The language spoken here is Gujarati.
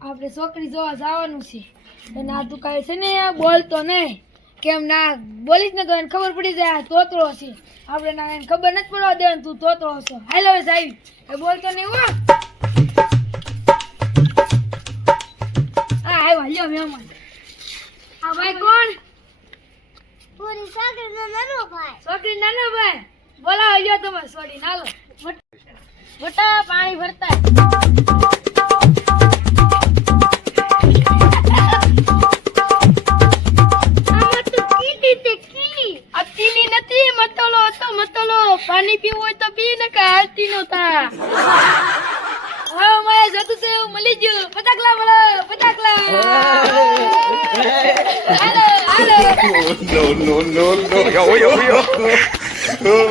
આપણે છોકરી જોવા જવાનું છે અને આ તું કાંઈ છે ને બોલતો નહીં કેમ ના બોલીશ ને તો એને ખબર પડી જાય આ તોતરો છે આપણે ના એને ખબર નથી પડવા દેવાની તું તોતરો છો હાલ હવે સાહેબ એ બોલતો નહીં હો હા આવ્યો લ્યો મહેમાન આ ભાઈ કોણ પૂરી છોકરીનો નાનો ભાઈ છોકરી નાનો ભાઈ બોલાવો લ્યો તમે છોડી નાલો મોટા પાણી ભરતા પાણી પીવું હોય તો પી ને કે આરતી નો થા હવે મારે જતું તો એવું મળી ગયું પતાકલા મળો પતાકલા હાલો હાલો No, no, no, no. Yo.